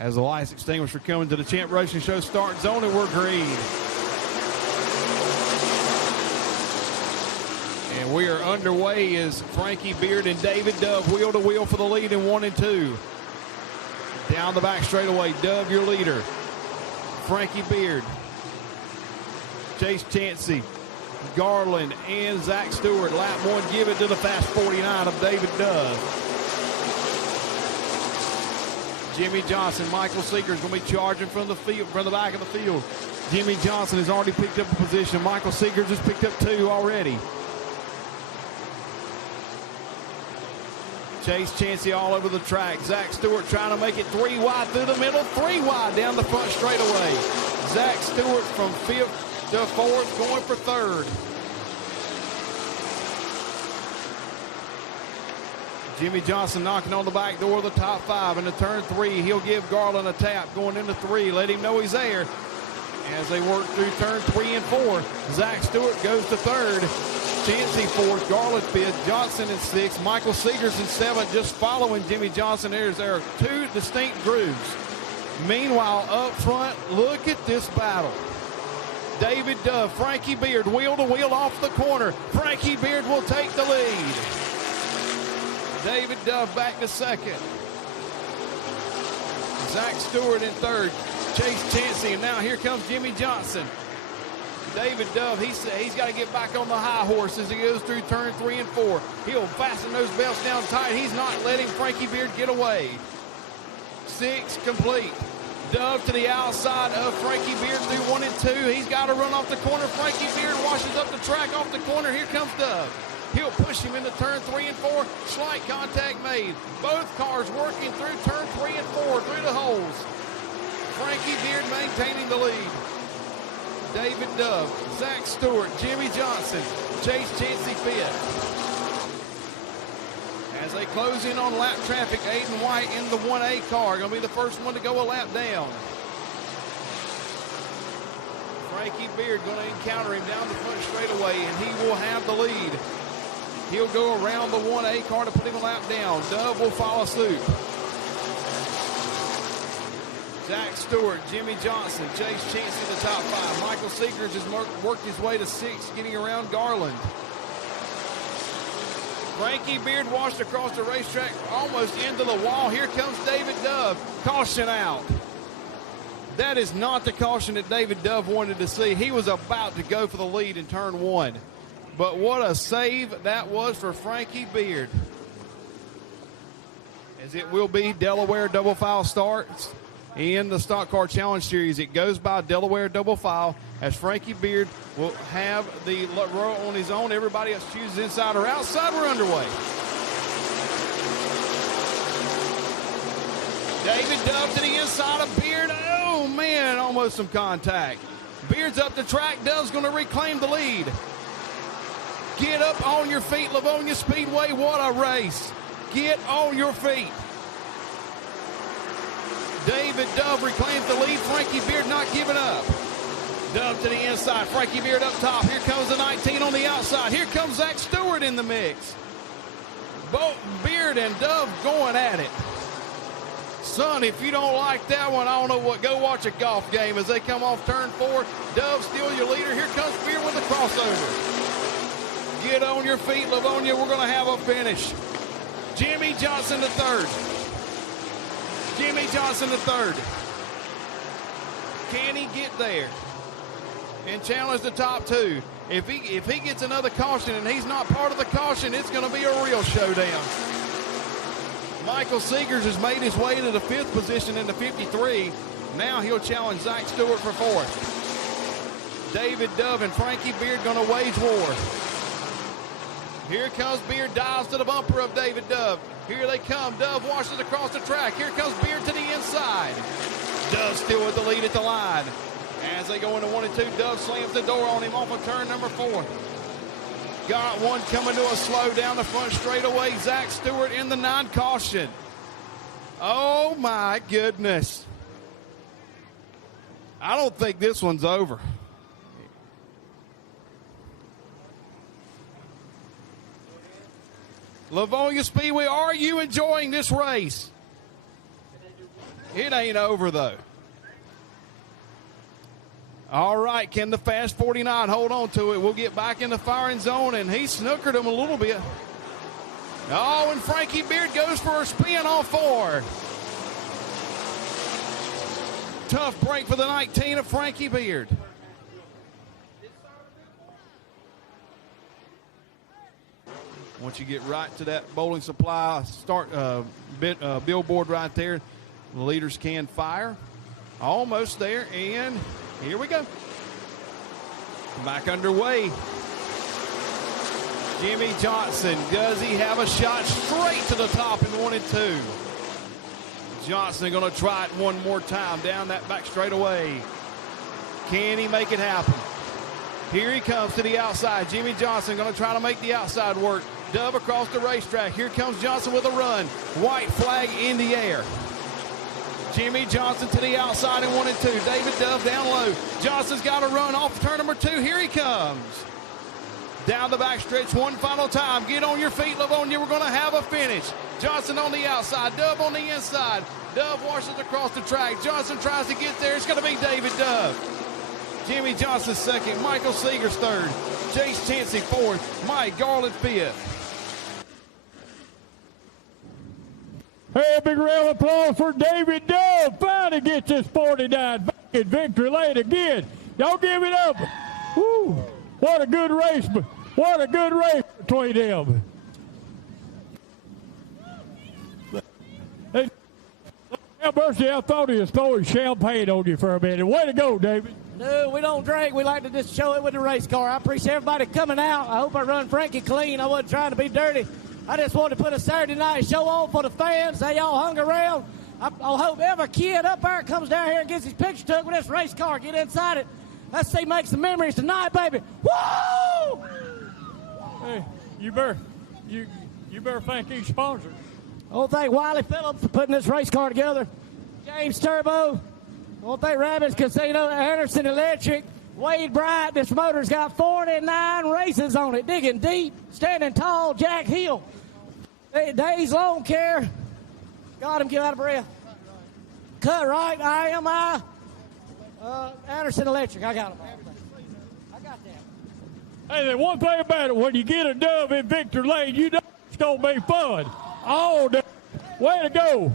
As the lights extinguisher coming to the Champ Racing Show start zone, and we're green. And we are underway as Frankie Beard and David Dove wheel to wheel for the lead in 1 and 2. Down the back straightaway, Dove your leader. Frankie Beard, Chase Chansey, Garland, and Zach Stewart. Lap 1, give it to the fast 49 of David Dove. Jimmy Johnson, Michael Seeger is going to be charging from the field, from the back of the field. Jimmy Johnson has already picked up a position. Michael Seeger just picked up 2 already. Chase Chansey all over the track. Zach Stewart trying to make it 3 wide through the middle, 3 wide down the front straightaway. Zach Stewart from 5th to 4th, going for 3rd. Jimmy Johnson knocking on the back door of the top 5 into turn 3. He'll give Garland a tap going into 3. Let him know he's there. As they work through turn 3 and 4, Zach Stewart goes to 3rd. Chansey 4th, Garland 5th, Johnson in 6th, Michael Seegers in 7th, just following Jimmy Johnson. There are 2 distinct grooves. Meanwhile, up front, look at this battle. David Dove, Frankie Beard, wheel to wheel off the corner. Frankie Beard will take the lead. David Dove back to 2nd. Zach Stewart in 3rd. Chase Chansey, and now here comes Jimmy Johnson. David Dove, he's got to get back on the high horse as he goes through turn 3 and 4. He'll fasten those belts down tight. He's not letting Frankie Beard get away. 6 complete. Dove to the outside of Frankie Beard through 1 and 2. He's got to run off the corner. Frankie Beard washes up the track off the corner. Here comes Dove. He'll push him into turn 3 and 4. Slight contact made. Both cars working through turn 3 and 4 through the holes. Frankie Beard maintaining the lead. David Dove, Zach Stewart, Jimmy Johnson, Chase Chansey 5th. As they close in on lap traffic, Aiden White in the 1A car, going to be the first one to go a lap down. Frankie Beard going to encounter him down the front straightaway, and he will have the lead. He'll go around the 1A car to put him a lap down. Dove will follow suit. Zach Stewart, Jimmy Johnson, Chase Chansey the top 5. Michael Seegers has worked his way to 6th, getting around Garland. Frankie Beard washed across the racetrack, almost into the wall. Here comes David Dove. Caution out. That is not the caution that David Dove wanted to see. He was about to go for the lead in turn 1. But what a save that was for Frankie Beard. As it will be Delaware double file starts in the Stock Car Challenge Series. It goes by Delaware double file as Frankie Beard will have the row on his own. Everybody else chooses inside or outside. We're underway. David Dove to the inside of Beard. Oh, man, almost some contact. Beard's up the track. Dove's going to reclaim the lead. Get up on your feet, Lavonia Speedway. What a race. Get on your feet. David Dove reclaims the lead. Frankie Beard not giving up. Dove to the inside. Frankie Beard up top. Here comes the 19 on the outside. Here comes Zach Stewart in the mix. Both Beard and Dove going at it. Son, if you don't like that one, I don't know what. Go watch a golf game as they come off turn 4. Dove still your leader. Here comes Beard with a crossover. Get on your feet, Lavonia. We're going to have a finish. Jimmy Johnson the 3rd. Jimmy Johnson the 3rd. Can he get there and challenge the top 2? If he gets another caution and he's not part of the caution, it's going to be a real showdown. Michael Seegers has made his way into the 5th position in the 53. Now he'll challenge Zach Stewart for 4th. David Dove and Frankie Beard going to wage war. Here comes Beard, dives to the bumper of David Dove. Here they come. Dove washes across the track. Here comes Beard to the inside. Dove still with the lead at the line. As they go into 1 and 2, Dove slams the door on him off of turn number 4. Got one coming to a slow down the front straightaway. Zach Stewart in the non-caution. Oh, my goodness. I don't think this one's over. Lavonia Speedway, are you enjoying this race? It ain't over, though. All right, can the Fast 49 hold on to it? We'll get back in the firing zone, and he snookered him a little bit. Oh, and Frankie Beard goes for a spin on 4. Tough break for the 19 of Frankie Beard. Once you get right to that bowling supply billboard right there, the leaders can fire. Almost there, and here we go. Back underway. Jimmy Johnson, does he have a shot straight to the top in 1 and 2? Johnson going to try it one more time down that back straightaway. Can he make it happen? Here he comes to the outside. Jimmy Johnson going to try to make the outside work. Dove across the racetrack. Here comes Johnson with a run. White flag in the air. Jimmy Johnson to the outside in 1 and 2. David Dove down low. Johnson's got a run off turn number 2. Here he comes. Down the back stretch one final time. Get on your feet, Lavonia. We're going to have a finish. Johnson on the outside. Dove on the inside. Dove washes across the track. Johnson tries to get there. It's going to be David Dove. Jimmy Johnson second. Michael Seegers third. Jace Chansey fourth. Mike Garland fifth. Hey, a big round of applause for David Dove. Finally gets this 49 victory late again. Y'all give it up. Woo. What a good race. What a good race between them. Hey, mercy, I thought he was throwing champagne on you for a minute. Way to go, David. No, we don't drink. We like to just show it with the race car. I appreciate everybody coming out. I hope I run Frankie clean. I wasn't trying to be dirty. I just wanted to put a Saturday night show on for the fans. They all hung around. I hope every kid up there comes down here and gets his picture took with this race car. Get inside it. Let's see, make some memories tonight, baby. Woo! Hey, you better thank these sponsors. I want to thank Wiley Phillips for putting this race car together. James Turbo. I want to thank Rabbits Casino, Anderson Electric, Wade Bright. This motor's got 49 races on it. Digging deep, standing tall, Jack Hill. Days Lawn Care. Got him, get out of breath. Cut right, IMI. Anderson Electric, I got him. I got that. Hey, the one thing about it, when you get a Dove in Victor Lane, you know it's going to be fun. All day. Way to go.